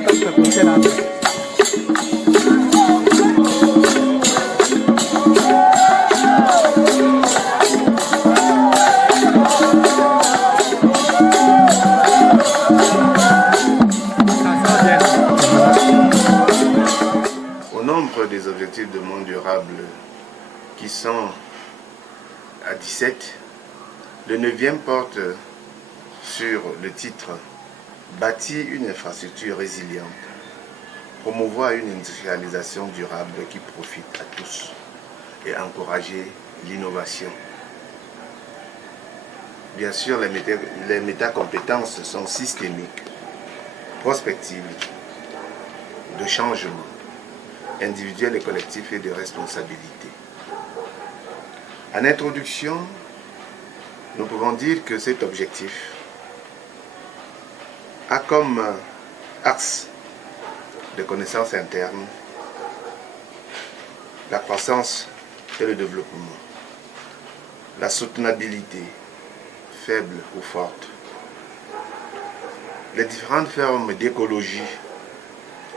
méthode préférentielle. Au nombre des objectifs de monde durable qui sont à 17, le 9e porte sur le titre « Bâtir une infrastructure résiliente, promouvoir une industrialisation durable qui profite à tous et encourager l'innovation ». Bien sûr, les métacompétences sont systémiques, prospectives, de changement, individuel et collectif et de responsabilité. En introduction, nous pouvons dire que cet objectif a comme axe de connaissances internes la croissance et le développement, la soutenabilité, faible ou forte, les différentes formes d'écologie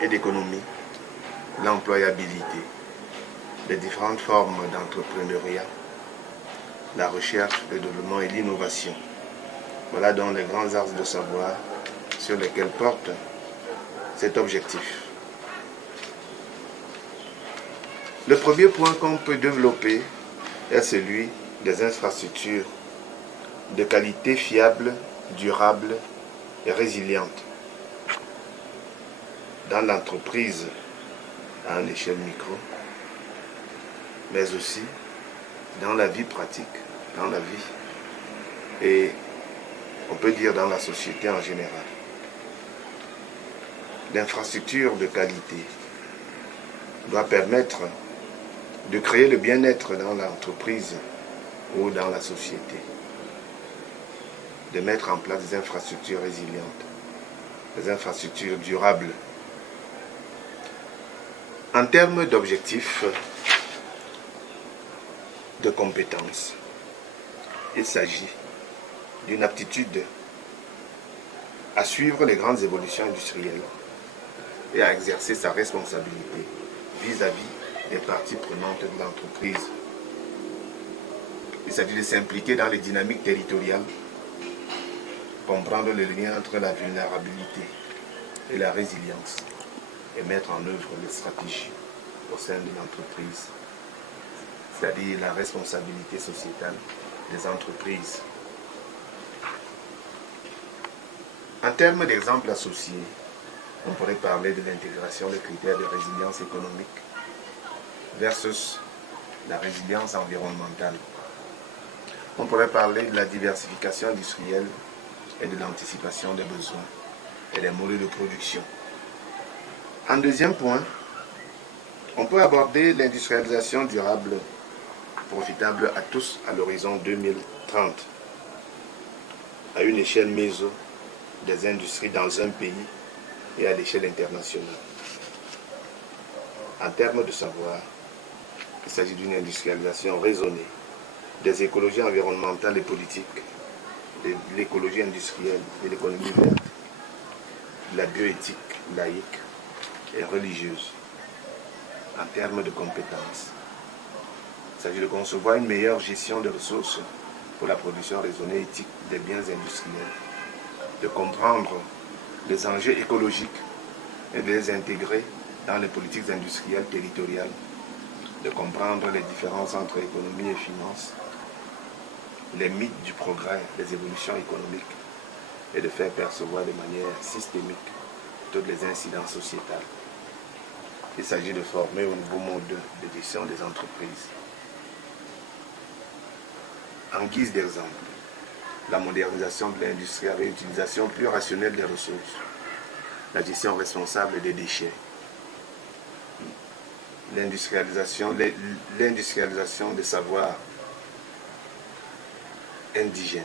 et d'économie, l'employabilité, les différentes formes d'entrepreneuriat, la recherche, le développement et l'innovation. Voilà donc les grands axes de savoir sur lesquels porte cet objectif. Le premier point qu'on peut développer est celui des infrastructures de qualité fiable, durable et résiliente dans l'entreprise à une échelle micro, mais aussi dans la vie pratique, dans la vie, et on peut dire dans la société en général. L'infrastructure de qualité doit permettre de créer le bien-être dans l'entreprise ou dans la société, de mettre en place des infrastructures résilientes, des infrastructures durables. En termes d'objectifs, de compétences, il s'agit d'une aptitude à suivre les grandes évolutions industrielles et à exercer sa responsabilité vis-à-vis des parties prenantes de l'entreprise. Il s'agit de s'impliquer dans les dynamiques territoriales, comprendre le lien entre la vulnérabilité et la résilience et mettre en œuvre les stratégies au sein de l'entreprise, c'est-à-dire la responsabilité sociétale des entreprises. En termes d'exemples associés, on pourrait parler de l'intégration des critères de résilience économique versus la résilience environnementale. On pourrait parler de la diversification industrielle et de l'anticipation des besoins et des modèles de production. En deuxième point, on peut aborder l'industrialisation durable profitable à tous à l'horizon 2030, à une échelle méso des industries dans un pays et à l'échelle internationale. En termes de savoir, il s'agit d'une industrialisation raisonnée, des écologies environnementales et politiques, de l'écologie industrielle, de l'économie verte, de la bioéthique laïque et religieuse. En termes de compétences, il s'agit de concevoir une meilleure gestion des ressources pour la production raisonnée et éthique des biens industriels, de comprendre les enjeux écologiques et de les intégrer dans les politiques industrielles territoriales, de comprendre les différences entre économie et finance, les mythes du progrès, les évolutions économiques, et de faire percevoir de manière systémique toutes les incidences sociétales. Il s'agit de former un nouveau mode de gestion des entreprises. En guise d'exemple, la modernisation de l'industrie avec l'utilisation plus rationnelle des ressources, la gestion responsable des déchets, l'industrialisation des savoirs indigènes,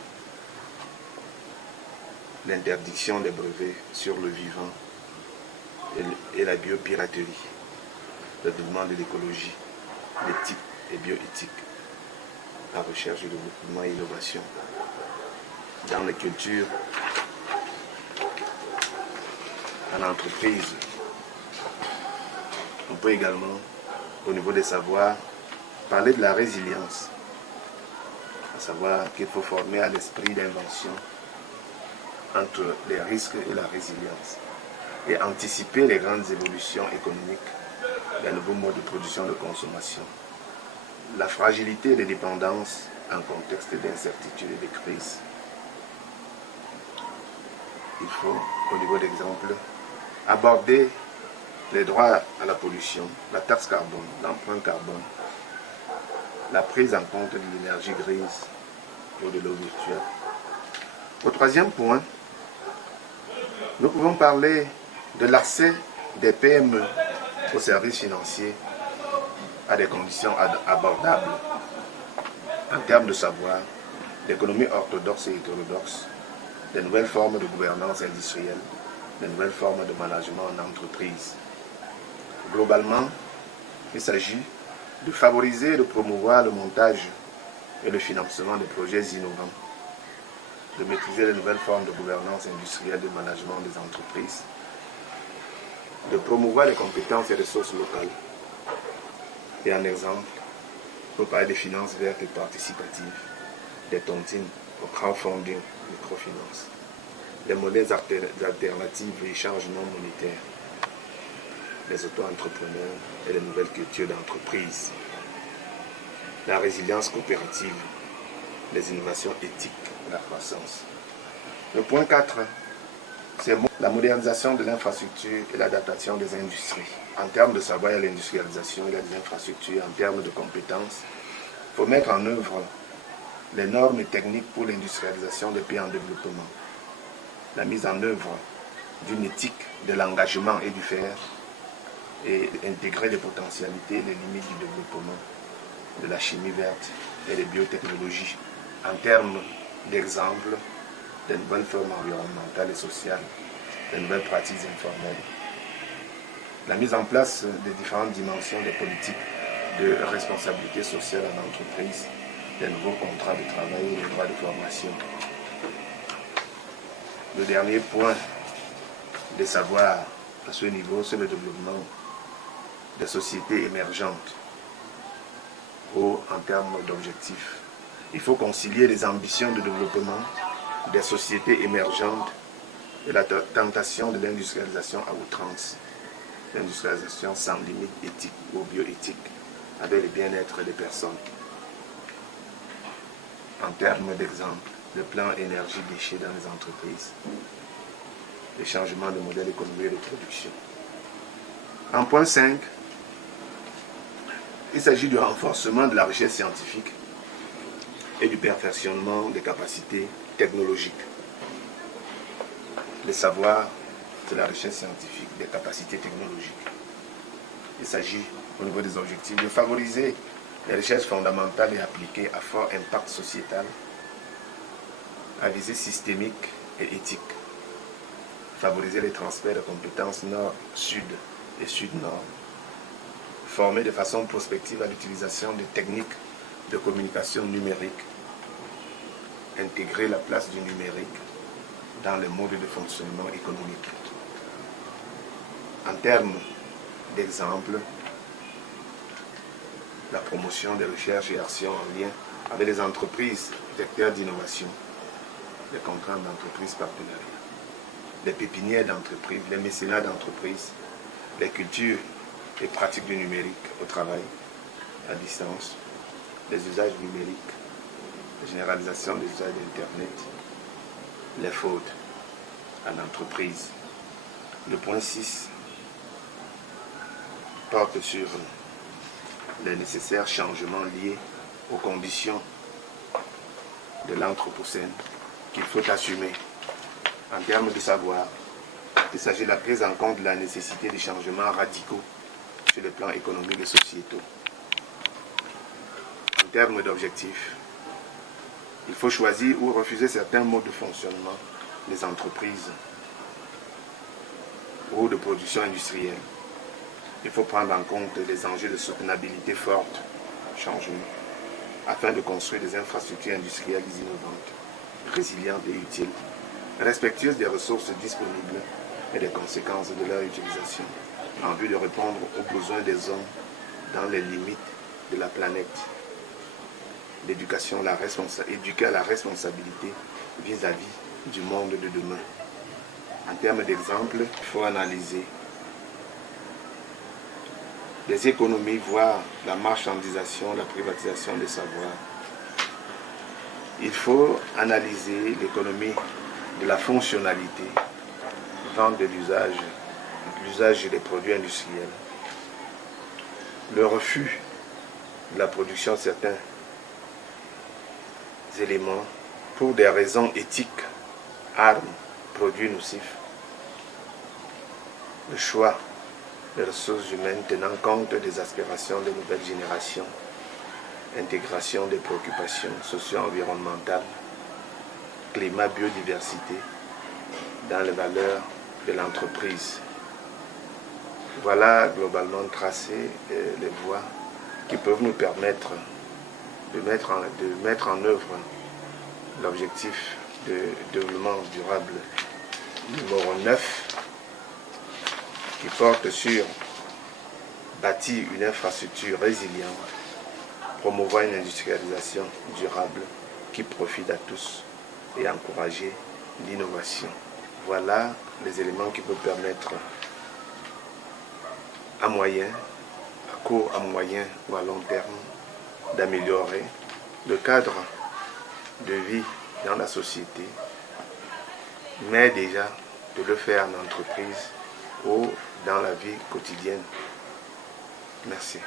l'interdiction des brevets sur le vivant et la biopiraterie, le développement de l'écologie, l'éthique et bioéthique, la recherche, le développement et l'innovation. Dans les cultures, en entreprise. On peut également, au niveau des savoirs, parler de la résilience, à savoir qu'il faut former à l'esprit d'invention entre les risques et la résilience et anticiper les grandes évolutions économiques, les nouveaux modes de production et de consommation, la fragilité et les dépendances en contexte d'incertitude et de crise. Il faut, au niveau d'exemple, aborder les droits à la pollution, la taxe carbone, l'empreinte carbone, la prise en compte de l'énergie grise ou de l'eau virtuelle. Au troisième point, nous pouvons parler de l'accès des PME aux services financiers à des conditions abordables en termes de savoir, d'économie orthodoxe et hétérodoxe, de nouvelles formes de gouvernance industrielle, de nouvelles formes de management en entreprise. Globalement, il s'agit de favoriser et de promouvoir le montage et le financement de projets innovants, de maîtriser les nouvelles formes de gouvernance industrielle et de management des entreprises, de promouvoir les compétences et ressources locales. Et en exemple, on peut parler des finances vertes et participatives, des tontines au crowdfunding, microfinance, des monnaies alternatives et échanges non monétaires, les auto-entrepreneurs et les nouvelles cultures d'entreprise, la résilience coopérative, les innovations éthiques et la croissance. Le point 4, c'est la modernisation de l'infrastructure et l'adaptation des industries. En termes de savoir, il y a l'industrialisation, il y a des infrastructures. En termes de compétences, il faut mettre en œuvre les normes techniques pour l'industrialisation des pays en développement. La mise en œuvre d'une éthique de l'engagement et du faire et intégrer les potentialités et les limites du développement de la chimie verte et des biotechnologies en termes d'exemple des nouvelles formes environnementales et sociales, des nouvelles pratiques informelles. La mise en place des différentes dimensions des politiques de responsabilité sociale en entreprise, des nouveaux contrats de travail et des droits de formation. Le dernier point des savoirs à ce niveau, c'est le développement des sociétés émergentes ou en termes d'objectifs. Il faut concilier les ambitions de développement des sociétés émergentes et la tentation de l'industrialisation à outrance, l'industrialisation sans limite éthique ou bioéthique, avec le bien-être des personnes. En termes d'exemple, le plan énergie-déchets dans les entreprises, les changements de modèle économique et de production. En point 5, il s'agit du renforcement de la recherche scientifique et du perfectionnement des capacités technologiques. Les savoirs, c'est la recherche scientifique, des capacités technologiques. Il s'agit, au niveau des objectifs, de favoriser les recherches fondamentales et appliquées à fort impact sociétal, à visée systémique et éthique. Favoriser les transferts de compétences nord-sud et sud-nord. Former de façon prospective à l'utilisation des techniques de communication numérique. Intégrer la place du numérique dans les modes de fonctionnement économique. En termes d'exemple, la promotion des recherches et actions en lien avec les entreprises vecteurs d'innovation, les contrats d'entreprise partenariat, les pépinières d'entreprise, les mécénats d'entreprise, les cultures et pratiques du numérique au travail, à distance, les usages numériques, la généralisation des usages d'Internet, les fautes à l'entreprise. Le point 6 porte sur les nécessaires changements liés aux conditions de l'anthropocène qu'il faut assumer. En termes de savoir, il s'agit de la prise en compte de la nécessité de changements radicaux sur le plan économique et sociétaux. En termes d'objectifs, il faut choisir ou refuser certains modes de fonctionnement des entreprises ou de production industrielle. Il faut prendre en compte les enjeux de soutenabilité forte, changement, afin de construire des infrastructures industrielles innovantes, résilientes et utiles, respectueuses des ressources disponibles et des conséquences de leur utilisation, en vue de répondre aux besoins des hommes dans les limites de la planète. L'éducation, éduquer à la responsabilité vis-à-vis du monde de demain. En termes d'exemple, il faut analyser les économies, voire la marchandisation, la privatisation des savoirs. Il faut analyser l'économie de la fonctionnalité, vente de l'usage des produits industriels, le refus de la production de certains éléments pour des raisons éthiques, armes, produits nocifs, le choix des ressources humaines tenant compte des aspirations des nouvelles générations, intégration des préoccupations socio-environnementales, climat, biodiversité, dans les valeurs de l'entreprise. Voilà globalement tracé les voies qui peuvent nous permettre de mettre en œuvre l'objectif de développement durable numéro 9, qui porte sur bâtir une infrastructure résiliente, promouvoir une industrialisation durable qui profite à tous et encourager l'innovation. Voilà les éléments qui peuvent permettre à moyen, à court, à moyen ou à long terme d'améliorer le cadre de vie dans la société, mais déjà de le faire en entreprise ou dans la vie quotidienne. Merci.